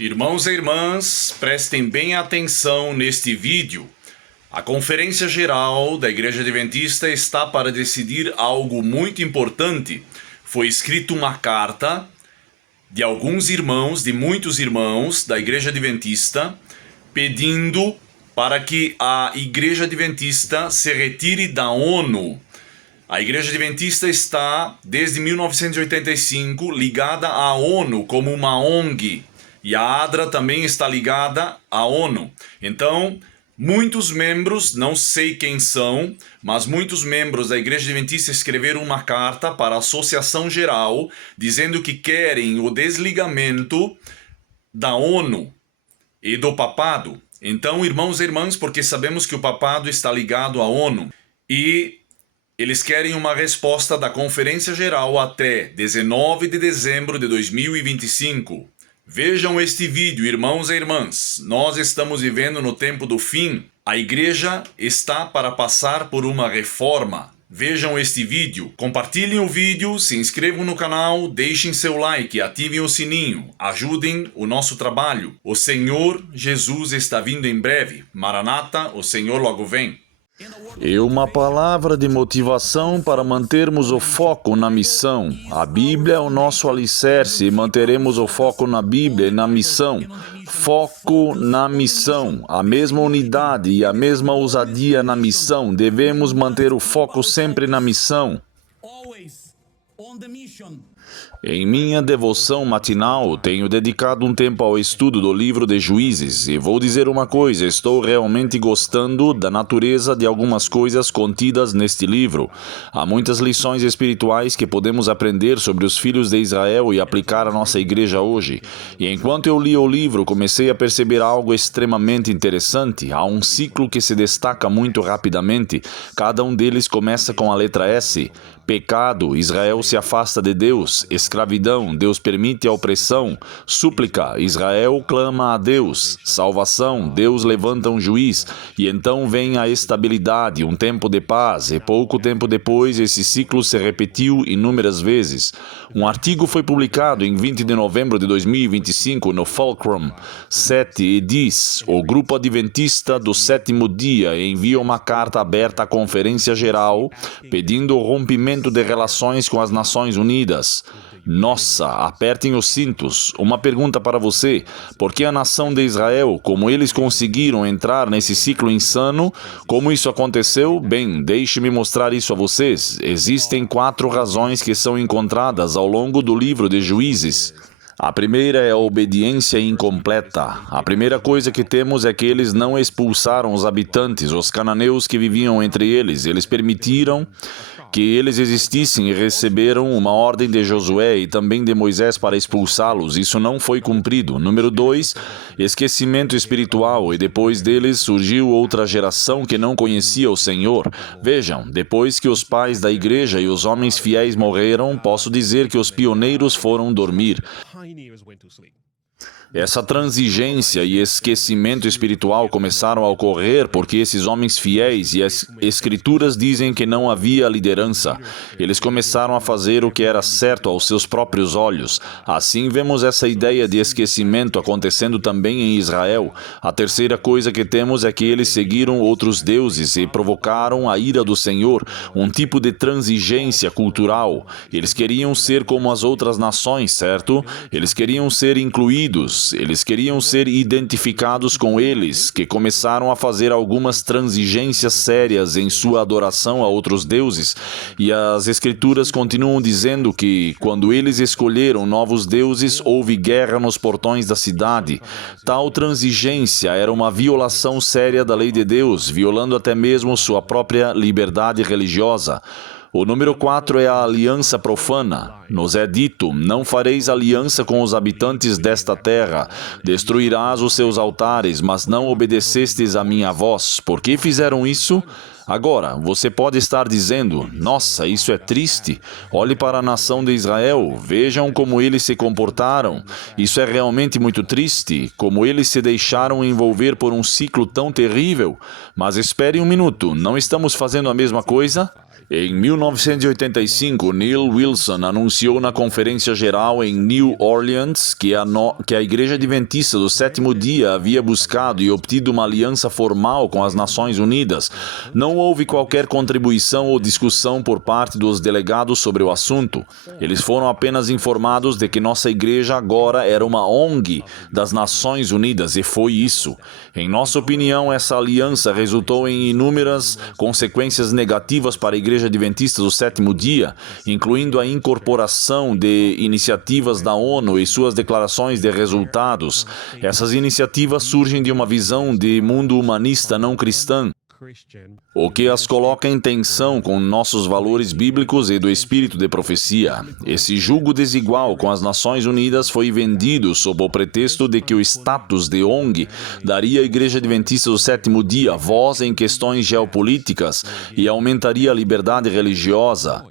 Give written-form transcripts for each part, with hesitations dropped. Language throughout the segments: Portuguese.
Irmãos e irmãs, prestem bem atenção neste vídeo. A Conferência Geral da Igreja Adventista está para decidir algo muito importante. Foi escrita uma carta de alguns irmãos, de muitos irmãos da Igreja Adventista, pedindo para que a Igreja Adventista se retire da ONU. A Igreja Adventista está, desde 1985, ligada à ONU como uma ONG. E a ADRA também está ligada à ONU. Então, muitos membros, não sei quem são, mas muitos membros da Igreja Adventista escreveram uma carta para a Associação Geral, dizendo que querem o desligamento da ONU e do papado. Então, irmãos e irmãs, porque sabemos que o papado está ligado à ONU, e eles querem uma resposta da Conferência Geral até 19 de dezembro de 2025. Vejam este vídeo, irmãos e irmãs. Nós estamos vivendo no tempo do fim. A igreja está para passar por uma reforma. Vejam este vídeo, compartilhem o vídeo, se inscrevam no canal, deixem seu like, ativem o sininho, ajudem o nosso trabalho. O Senhor Jesus está vindo em breve. Maranata, o Senhor logo vem. E uma palavra de motivação para mantermos o foco na missão. A Bíblia é o nosso alicerce e manteremos o foco na Bíblia e na missão. Foco na missão. A mesma unidade e a mesma ousadia na missão. Devemos manter o foco sempre na missão. Em minha devoção matinal, tenho dedicado um tempo ao estudo do livro de Juízes, e vou dizer uma coisa, estou realmente gostando da natureza de algumas coisas contidas neste livro. Há muitas lições espirituais que podemos aprender sobre os filhos de Israel e aplicar à nossa igreja hoje. E enquanto eu li o livro, comecei a perceber algo extremamente interessante. Há um ciclo que se destaca muito rapidamente. Cada um deles começa com a letra S. Pecado, Israel se afasta de Deus. Escravidão, Deus permite a opressão. Súplica, Israel clama a Deus. Salvação, Deus levanta um juiz. E então vem a estabilidade, um tempo de paz. E pouco tempo depois, esse ciclo se repetiu inúmeras vezes. Um artigo foi publicado em 20 de novembro de 2025 no Fulcrum 7 e diz: o Grupo Adventista do Sétimo Dia envia uma carta aberta à Conferência Geral pedindo o rompimento de relações com as Nações Unidas. Nossa, apertem os cintos. Uma pergunta para você. Por que a nação de Israel, como eles conseguiram entrar nesse ciclo insano? Como isso aconteceu? Bem, deixe-me mostrar isso a vocês. Existem 4 razões que são encontradas ao longo do livro de Juízes. A primeira é a obediência incompleta. A primeira coisa que temos é que eles não expulsaram os habitantes, os cananeus que viviam entre eles. Eles permitiram que eles existissem e receberam uma ordem de Josué e também de Moisés para expulsá-los. Isso não foi cumprido. Número 2, esquecimento espiritual. E depois deles surgiu outra geração que não conhecia o Senhor. Vejam, depois que os pais da igreja e os homens fiéis morreram, posso dizer que os pioneiros foram dormir. Essa transigência e esquecimento espiritual começaram a ocorrer porque esses homens fiéis e as escrituras dizem que não havia liderança. Eles começaram a fazer o que era certo aos seus próprios olhos. Assim vemos essa ideia de esquecimento acontecendo também em Israel. A terceira coisa que temos é que eles seguiram outros deuses e provocaram a ira do Senhor, um tipo de transigência cultural. Eles queriam ser como as outras nações, certo? Eles queriam ser incluídos. Eles queriam ser identificados com eles, que começaram a fazer algumas transigências sérias em sua adoração a outros deuses. E as escrituras continuam dizendo que, quando eles escolheram novos deuses, houve guerra nos portões da cidade. Tal transigência era uma violação séria da lei de Deus, violando até mesmo sua própria liberdade religiosa. O número 4 é a aliança profana. Nos é dito: não fareis aliança com os habitantes desta terra, destruirás os seus altares, mas não obedecestes a minha voz. Por que fizeram isso? Agora, você pode estar dizendo: nossa, isso é triste. Olhe para a nação de Israel, vejam como eles se comportaram. Isso é realmente muito triste, como eles se deixaram envolver por um ciclo tão terrível. Mas espere um minuto, não estamos fazendo a mesma coisa? Em 1985, Neil Wilson anunciou na Conferência Geral em New Orleans que a Igreja Adventista do Sétimo Dia havia buscado e obtido uma aliança formal com as Nações Unidas. Não houve qualquer contribuição ou discussão por parte dos delegados sobre o assunto. Eles foram apenas informados de que nossa igreja agora era uma ONG das Nações Unidas, e foi isso. Em nossa opinião, essa aliança resultou em inúmeras consequências negativas para a Igreja Adventista do Sétimo Dia, incluindo a incorporação de iniciativas da ONU e suas declarações de resultados. Essas iniciativas surgem de uma visão de mundo humanista não cristã, o que as coloca em tensão com nossos valores bíblicos e do espírito de profecia. Esse julgo desigual com as Nações Unidas foi vendido sob o pretexto de que o status de ONG daria à Igreja Adventista do Sétimo Dia voz em questões geopolíticas e aumentaria a liberdade religiosa.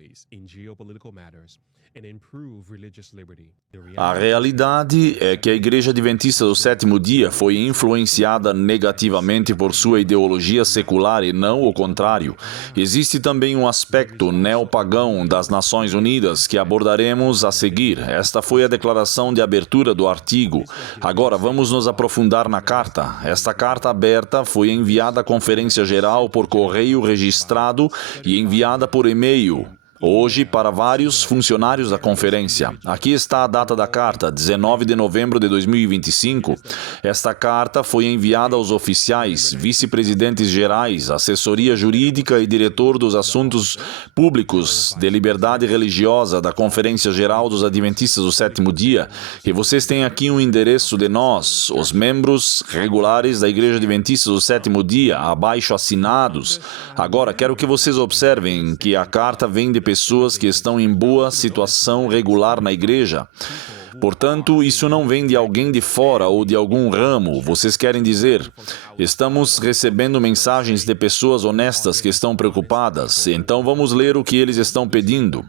A realidade é que a Igreja Adventista do Sétimo Dia foi influenciada negativamente por sua ideologia secular e não o contrário. Existe também um aspecto neopagão das Nações Unidas que abordaremos a seguir. Esta foi a declaração de abertura do artigo. Agora vamos nos aprofundar na carta. Esta carta aberta foi enviada à Conferência Geral por correio registrado e enviada por e-mail hoje para vários funcionários da conferência. Aqui está a data da carta, 19 de novembro de 2025. Esta carta foi enviada aos oficiais, vice-presidentes gerais, assessoria jurídica e diretor dos assuntos públicos de liberdade religiosa da Conferência Geral dos Adventistas do Sétimo Dia. E vocês têm aqui um endereço de nós, os membros regulares da Igreja Adventista do Sétimo Dia, abaixo assinados. Agora, quero que vocês observem que a carta vem de pessoas que estão em boa situação regular na igreja. Portanto, isso não vem de alguém de fora ou de algum ramo. Vocês querem dizer, estamos recebendo mensagens de pessoas honestas que estão preocupadas. Então vamos ler o que eles estão pedindo.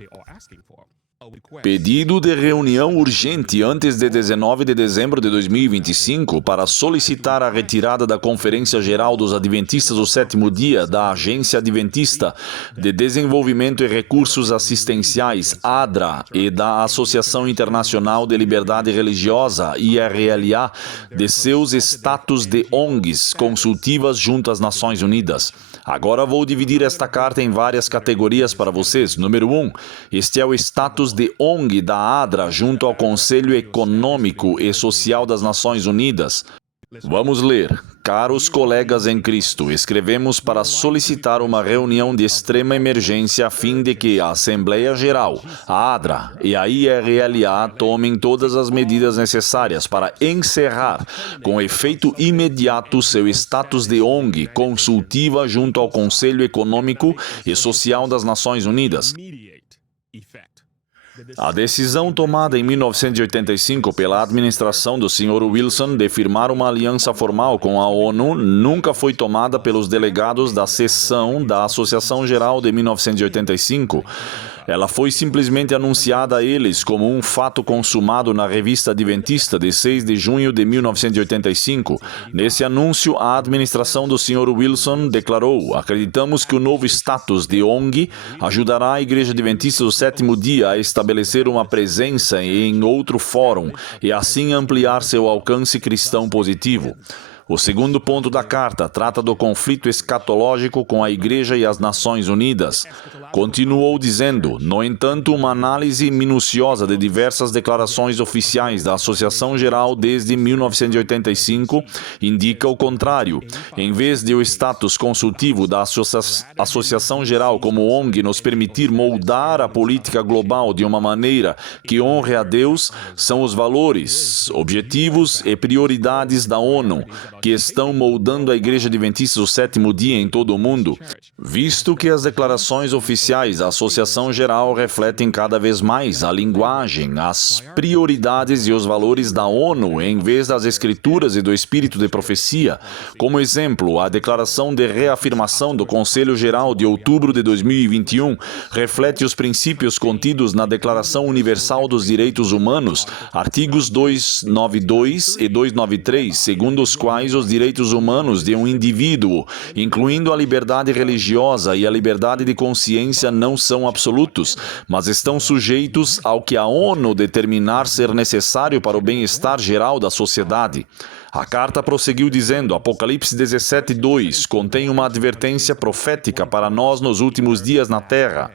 Pedido de reunião urgente antes de 19 de dezembro de 2025 para solicitar a retirada da Conferência Geral dos Adventistas do Sétimo Dia da Agência Adventista de Desenvolvimento e Recursos Assistenciais, ADRA, e da Associação Internacional de Liberdade Religiosa, IRLA, de seus status de ONGs consultivas junto às Nações Unidas. Agora vou dividir esta carta em várias categorias para vocês. Número 1. Este é o status de ONG da ADRA junto ao Conselho Econômico e Social das Nações Unidas. Vamos ler. Caros colegas em Cristo, escrevemos para solicitar uma reunião de extrema emergência a fim de que a Assembleia Geral, a ADRA e a IRLA tomem todas as medidas necessárias para encerrar, com efeito imediato, seu status de ONG consultiva junto ao Conselho Econômico e Social das Nações Unidas. A decisão tomada em 1985 pela administração do Sr. Wilson de firmar uma aliança formal com a ONU nunca foi tomada pelos delegados da seção da Associação Geral de 1985. Ela foi simplesmente anunciada a eles como um fato consumado na Revista Adventista de 6 de junho de 1985. Nesse anúncio, a administração do Sr. Wilson declarou: acreditamos que o novo status de ONG ajudará a Igreja Adventista do Sétimo Dia a estabelecer uma presença em outro fórum e assim ampliar seu alcance cristão positivo. O segundo ponto da carta trata do conflito escatológico com a Igreja e as Nações Unidas. Continuou dizendo, no entanto, uma análise minuciosa de diversas declarações oficiais da Associação Geral desde 1985 indica o contrário. Em vez de o status consultivo da Associação Geral como ONG nos permitir moldar a política global de uma maneira que honre a Deus, são os valores, objetivos e prioridades da ONU que estão moldando a Igreja Adventista do Sétimo Dia em todo o mundo, visto que as declarações oficiais da Associação Geral refletem cada vez mais a linguagem, as prioridades e os valores da ONU em vez das Escrituras e do Espírito de Profecia. Como exemplo, a Declaração de Reafirmação do Conselho Geral de outubro de 2021 reflete os princípios contidos na Declaração Universal dos Direitos Humanos, artigos 292 e 293, segundo os quais quais os direitos humanos de um indivíduo, incluindo a liberdade religiosa e a liberdade de consciência, não são absolutos, mas estão sujeitos ao que a ONU determinar ser necessário para o bem-estar geral da sociedade. A carta prosseguiu dizendo, Apocalipse 17:2, contém uma advertência profética para nós nos últimos dias na terra.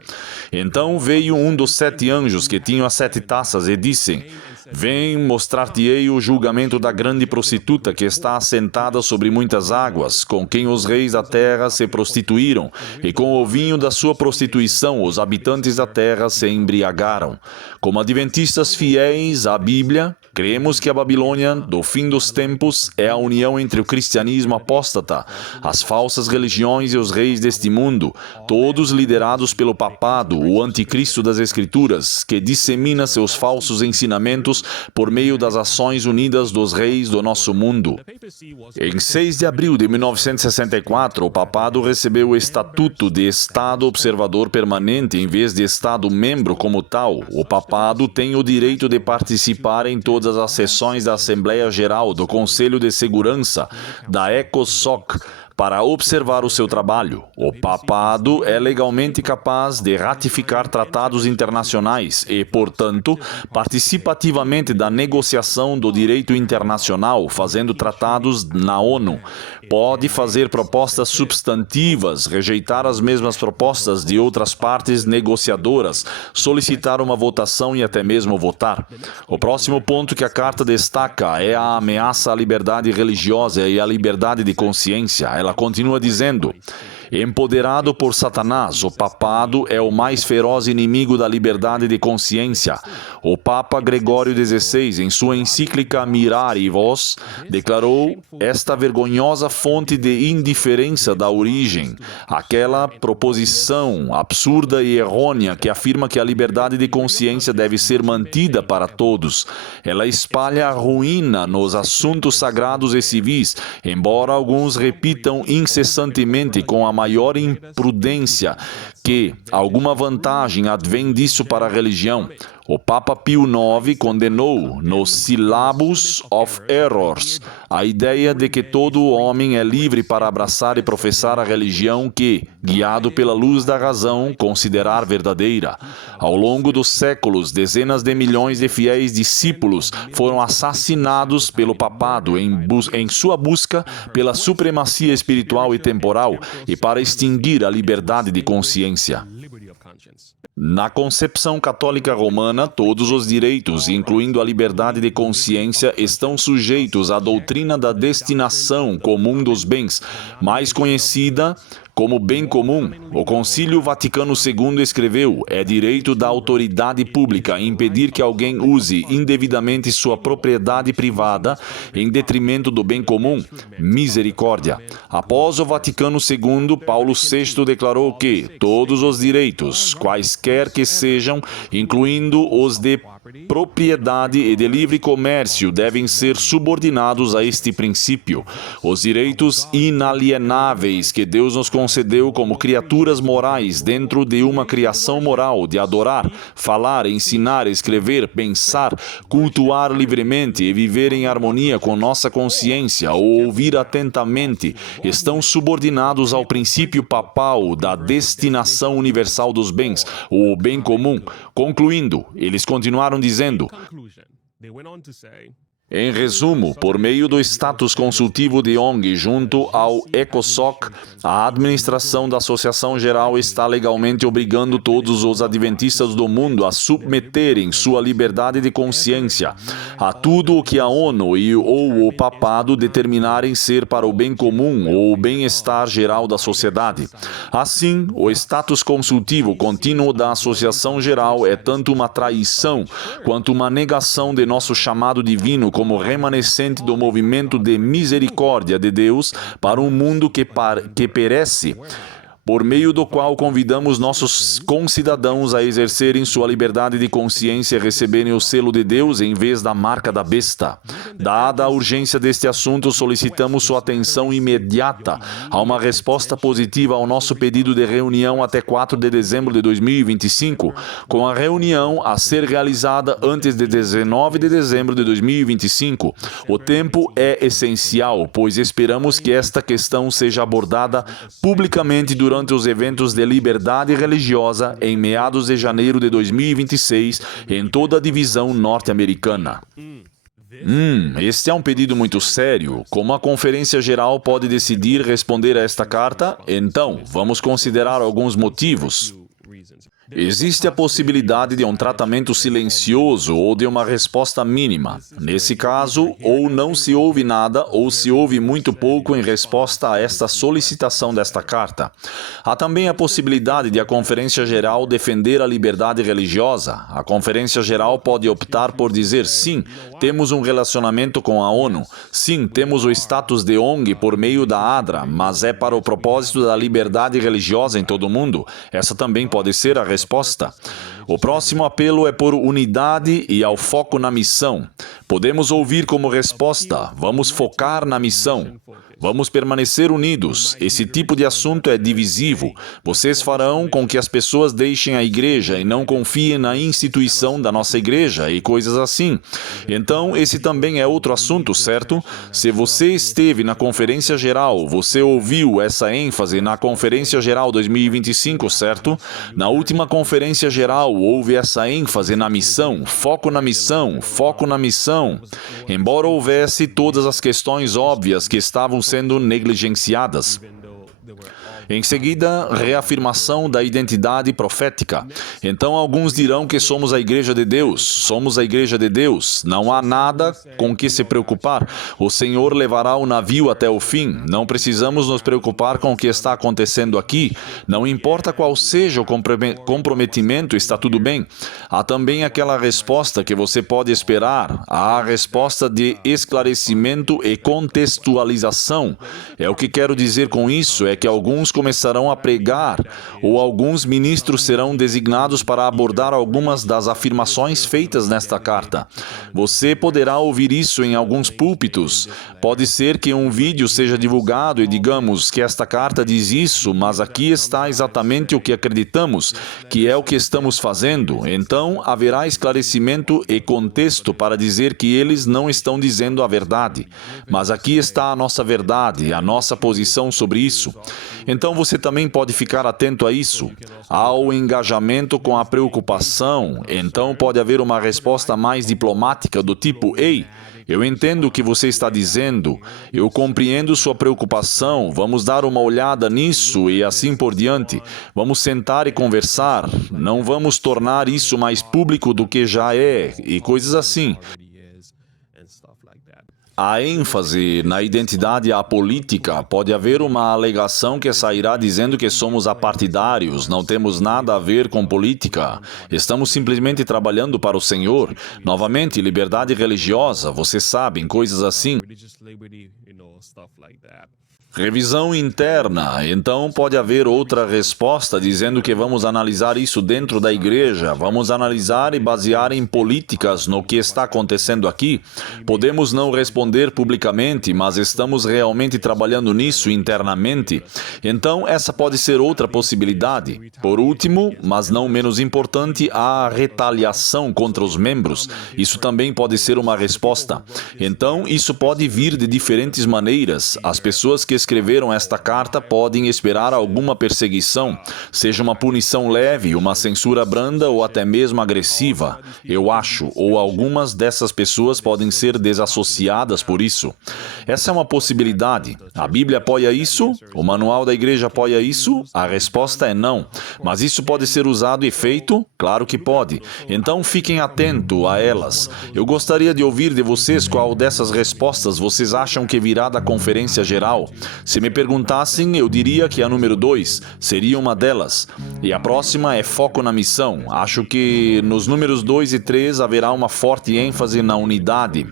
Então veio um dos 7 anjos que tinham as 7 taças e disse: Vem, mostrar-te-ei o julgamento da grande prostituta que está assentada sobre muitas águas, com quem os reis da terra se prostituíram, e com o vinho da sua prostituição os habitantes da terra se embriagaram. Como adventistas fiéis à Bíblia, cremos que a Babilônia, do fim dos tempos, é a união entre o cristianismo apóstata, as falsas religiões e os reis deste mundo, todos liderados pelo papado, o anticristo das Escrituras, que dissemina seus falsos ensinamentos por meio das ações unidas dos reis do nosso mundo. Em 6 de abril de 1964, o papado recebeu o estatuto de Estado Observador Permanente em vez de Estado-membro como tal. O papado tem o direito de participar em todas as sessões da Assembleia Geral, do Conselho de Segurança, da ECOSOC, para observar o seu trabalho. O papado é legalmente capaz de ratificar tratados internacionais e, portanto, participa ativamente da negociação do direito internacional, fazendo tratados na ONU. Pode fazer propostas substantivas, rejeitar as mesmas propostas de outras partes negociadoras, solicitar uma votação e até mesmo votar. O próximo ponto que a carta destaca é a ameaça à liberdade religiosa e à liberdade de consciência. Ela continua dizendo: empoderado por Satanás, o papado é o mais feroz inimigo da liberdade de consciência. O Papa Gregório XVI, em sua encíclica Mirari Vos, declarou esta vergonhosa fonte de indiferença da origem, aquela proposição absurda e errônea que afirma que a liberdade de consciência deve ser mantida para todos. Ela espalha a ruína nos assuntos sagrados e civis, embora alguns repitam incessantemente com a maior imprudência que alguma vantagem advém disso para a religião. O Papa Pio IX condenou, no Syllabus of Errors, a ideia de que todo homem é livre para abraçar e professar a religião que, guiado pela luz da razão, considerar verdadeira. Ao longo dos séculos, dezenas de milhões de fiéis discípulos foram assassinados pelo papado em sua busca pela supremacia espiritual e temporal e para extinguir a liberdade de consciência. Na concepção católica romana, todos os direitos, incluindo a liberdade de consciência, estão sujeitos à doutrina da destinação comum dos bens, mais conhecida como bem comum. O Concílio Vaticano II escreveu: é direito da autoridade pública impedir que alguém use indevidamente sua propriedade privada em detrimento do bem comum. Misericórdia. Após o Vaticano II, Paulo VI declarou que todos os direitos, quaisquer que sejam, incluindo os de propriedade e de livre comércio, devem ser subordinados a este princípio. Os direitos inalienáveis que Deus nos concedeu como criaturas morais dentro de uma criação moral de adorar, falar, ensinar, escrever, pensar, cultuar livremente e viver em harmonia com nossa consciência ou ouvir atentamente, estão subordinados ao princípio papal da destinação universal dos bens, o bem comum. Concluindo, eles continuaram dizendo: em resumo, por meio do status consultivo de ONG junto ao ECOSOC, a administração da Associação Geral está legalmente obrigando todos os adventistas do mundo a submeterem sua liberdade de consciência a tudo o que a ONU ou o papado determinarem ser para o bem comum ou o bem-estar geral da sociedade. Assim, o status consultivo contínuo da Associação Geral é tanto uma traição quanto uma negação de nosso chamado divino como remanescente do movimento de misericórdia de Deus para um mundo que perece, por meio do qual convidamos nossos concidadãos a exercerem sua liberdade de consciência e receberem o selo de Deus em vez da marca da besta. Dada a urgência deste assunto, solicitamos sua atenção imediata a uma resposta positiva ao nosso pedido de reunião até 4 de dezembro de 2025, com a reunião a ser realizada antes de 19 de dezembro de 2025. O tempo é essencial, pois esperamos que esta questão seja abordada publicamente durante os eventos de liberdade religiosa em meados de janeiro de 2026 em toda a divisão norte-americana. Este é um pedido muito sério. Como a Conferência Geral pode decidir responder a esta carta? Então, vamos considerar alguns motivos. Existe a possibilidade de um tratamento silencioso ou de uma resposta mínima. Nesse caso, ou não se ouve nada ou se ouve muito pouco em resposta a esta solicitação desta carta. Há também a possibilidade de a Conferência Geral defender a liberdade religiosa. A Conferência Geral pode optar por dizer sim, temos um relacionamento com a ONU, sim, temos o status de ONG por meio da ADRA, mas é para o propósito da liberdade religiosa em todo o mundo. Essa também pode ser a resposta. O próximo apelo é por unidade e ao foco na missão. Podemos ouvir como resposta: vamos focar na missão. Vamos permanecer unidos. Esse tipo de assunto é divisivo. Vocês farão com que as pessoas deixem a igreja e não confiem na instituição da nossa igreja e coisas assim. Então, esse também é outro assunto, certo? Se você esteve na Conferência Geral, você ouviu essa ênfase na Conferência Geral 2025, certo? Na última Conferência Geral, houve essa ênfase na missão, foco na missão, foco na missão. Embora houvesse todas as questões óbvias que estavam sendo negligenciadas. Em seguida, reafirmação da identidade profética. Então, alguns dirão que somos a Igreja de Deus. Somos a Igreja de Deus. Não há nada com que se preocupar. O Senhor levará o navio até o fim. Não precisamos nos preocupar com o que está acontecendo aqui. Não importa qual seja o comprometimento, está tudo bem. Há também aquela resposta que você pode esperar. Há a resposta de esclarecimento e contextualização. É o que quero dizer com isso, é que alguns começarão a pregar, ou alguns ministros serão designados para abordar algumas das afirmações feitas nesta carta. Você poderá ouvir isso em alguns púlpitos. Pode ser que um vídeo seja divulgado e digamos que esta carta diz isso, mas aqui está exatamente o que acreditamos, que é o que estamos fazendo. Então, haverá esclarecimento e contexto para dizer que eles não estão dizendo a verdade. Mas aqui está a nossa verdade, a nossa posição sobre isso. Então você também pode ficar atento a isso. Ao engajamento com a preocupação, então pode haver uma resposta mais diplomática do tipo: ei, eu entendo o que você está dizendo, eu compreendo sua preocupação, vamos dar uma olhada nisso e assim por diante. Vamos sentar e conversar, não vamos tornar isso mais público do que já é, e coisas assim. A ênfase na identidade apolítica, pode haver uma alegação que sairá dizendo que somos apartidários, não temos nada a ver com política, estamos simplesmente trabalhando para o Senhor. Novamente, liberdade religiosa, vocês sabem, coisas assim. Revisão interna. Então pode haver outra resposta dizendo que vamos analisar isso dentro da igreja, vamos analisar e basear em políticas no que está acontecendo aqui. Podemos não responder publicamente, mas estamos realmente trabalhando nisso internamente. Então essa pode ser outra possibilidade. Por último, mas não menos importante, há a retaliação contra os membros. Isso também pode ser uma resposta. Então isso pode vir de diferentes maneiras. As pessoas que escreveram esta carta podem esperar alguma perseguição, seja uma punição leve, uma censura branda ou até mesmo agressiva, eu acho, ou algumas dessas pessoas podem ser desassociadas por isso. Essa é uma possibilidade. A Bíblia apoia isso? O manual da igreja apoia isso? A resposta é não. Mas isso pode ser usado e feito? Claro que pode. Então fiquem atentos a elas. Eu gostaria de ouvir de vocês qual dessas respostas vocês acham que virá da Conferência Geral. Se me perguntassem, eu diria que a número 2 seria uma delas. E a próxima é foco na missão. Acho que nos números 2 e 3 haverá uma forte ênfase na unidade.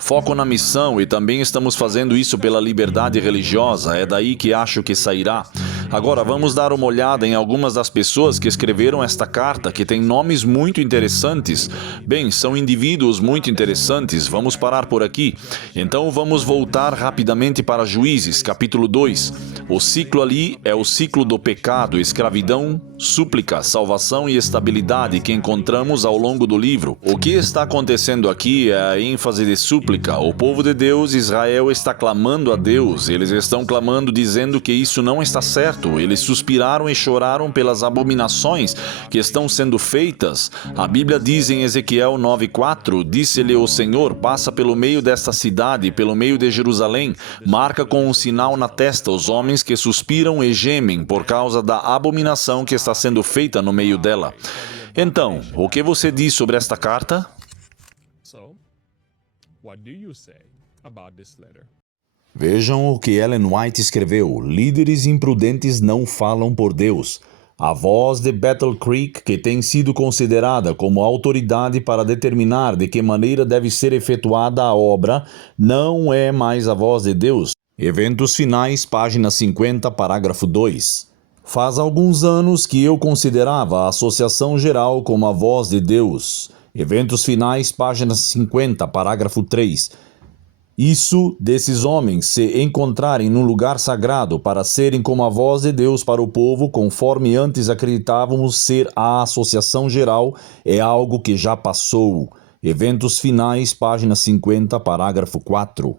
Foco na missão, e também estamos fazendo isso pela liberdade religiosa, é daí que acho que sairá. Agora vamos dar uma olhada em algumas das pessoas que escreveram esta carta, que tem nomes muito interessantes. Bem, são indivíduos muito interessantes. Vamos parar por aqui. Então vamos voltar rapidamente para Juízes, capítulo 2. O ciclo ali é o ciclo do pecado, escravidão, súplica, salvação e estabilidade que encontramos ao longo do livro. O que está acontecendo aqui é a ênfase de súplica. O povo de Deus, Israel, está clamando a Deus. Eles estão clamando dizendo que isso não está certo. Eles suspiraram e choraram pelas abominações que estão sendo feitas. A Bíblia diz em Ezequiel 9:4, disse-lhe o Senhor, passa pelo meio desta cidade, pelo meio de Jerusalém, marca com um sinal na testa os homens que suspiram e gemem por causa da abominação que está sendo feita no meio dela. Então, o que você diz sobre esta carta? So, what do you say about this letter? Vejam o que Ellen White escreveu. Líderes imprudentes não falam por Deus. A voz de Battle Creek, que tem sido considerada como autoridade para determinar de que maneira deve ser efetuada a obra, não é mais a voz de Deus. Eventos Finais, página 50, parágrafo 2. Faz alguns anos que eu considerava a Associação Geral como a voz de Deus. Eventos Finais, página 50, parágrafo 3. Isso desses homens se encontrarem num lugar sagrado para serem como a voz de Deus para o povo, conforme antes acreditávamos ser a Associação Geral, é algo que já passou. Eventos Finais, página 50, parágrafo 4.